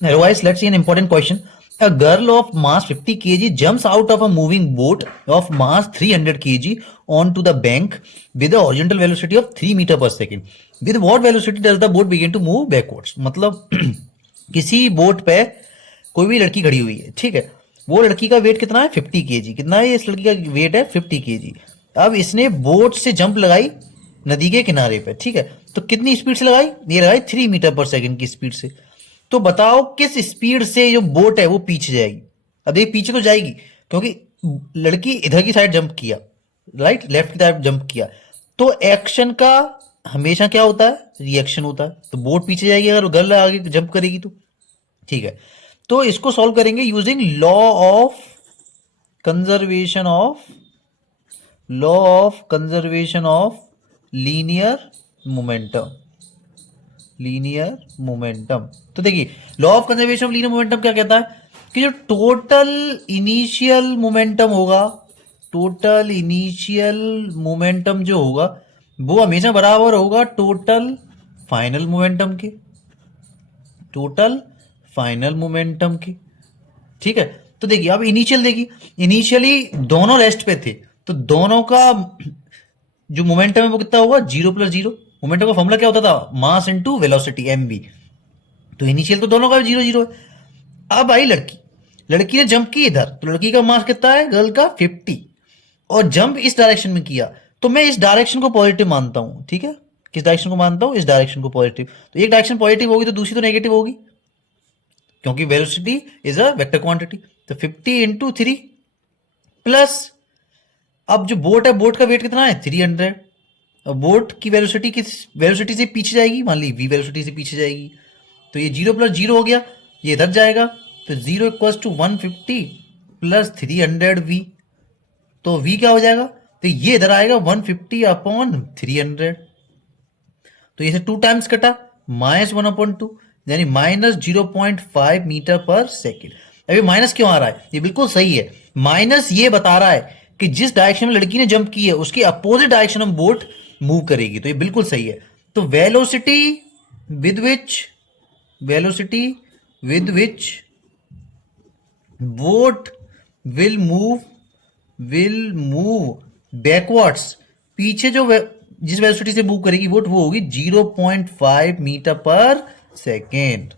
Otherwise, let's see an important question. A girl of mass 50 kg jumps out of a moving boat of mass 300 kg onto the bank with a horizontal velocity of 3 meter per second. With what velocity does the boat begin to move backwards? मतलब किसी boat पे कोई भी लड़की खड़ी हुई है, ठीक है। वो लड़की का वेट कितना है, 50 केजी। कितना है इस लड़की का वेट है, 50 केजी। अब इसने बोट से जंप लगाई नदी के किनारे पे, ठीक है। तो कितनी स्पीड से लगाई, ये लगाई 3 मीटर पर सेकंड की स्पीड से। तो बताओ किस स्पीड से जो बोट है वो पीछे जाएगी। अब ये पीछे तो जाएगी क्योंकि लड़की इधर की साइड जंप किया, राइट, लेफ्ट की साइड जंप किया। तो एक्शन का हमेशा क्या होता है, रिएक्शन होता है। तो बोट पीछे जाएगी अगर गर्ल आगे जंप करेगी तो, ठीक है। तो इसको सॉल्व करेंगे using conservation of law of conservation of linear momentum. Linear momentum, तो देखिए law of conservation of linear momentum क्या कहता है कि जो टोटल इनिशियल मोमेंटम होगा, टोटल इनिशियल मोमेंटम जो होगा वो हमेशा बराबर होगा टोटल फाइनल मोमेंटम के, टोटल फाइनल मोमेंटम के, ठीक है। तो देखिए अब इनिशियल देखिए, इनिशियली दोनों रेस्ट पे थे, तो दोनों का जो मोमेंटम है वो कितना होगा, 0 + 0। मोमेंटम का फॉर्मूला क्या होता था, मास इनटू वेलोसिटी, mv। तो इनिशियल तो दोनों का 0 0 है। अब आई लड़की, लड़की ने जंप की इधर, तो लड़की का मास कितना है, गर्ल का 50, और जंप इस डायरेक्शन में किया। तो मैं इस डायरेक्शन को पॉजिटिव मानता हूं, ठीक है। किस डायरेक्शन को मानता हूं, इस डायरेक्शन को पॉजिटिव। तो एक डायरेक्शन पॉजिटिव होगी तो दूसरी तो नेगेटिव होगी, क्योंकि velocity is a vector quantity. तो 50 × 3 प्लस, अब जो बोट है, बोट का वेट कितना है, 300। अब बोट की वेलोसिटी किस वेलोसिटी से पीछे जाएगी, मान ली v वेलोसिटी से पीछे जाएगी। तो ये 0 + 0 हो गया, ये इधर जाएगा। तो 0 = 150 + 300v। तो v क्या हो जाएगा, तो ये इधर आएगा 150/300। तो ये 2 टाइम्स कटा, -1/2, यानी -0.5 मीटर पर सेकेंड। अभी माइनस क्यों आ रहा है, ये बिल्कुल सही है। माइनस ये बता रहा है कि जिस डायरेक्शन में लड़की ने जंप की है उसकी अपोजिट डायरेक्शन में बोट मूव करेगी, तो ये बिल्कुल सही है। तो velocity with which boat will move backwards, पीछे जो जिस वेलोसिटी से मूव करेगी बोट वो होगी 0.5 मीटर पर सेकेंड।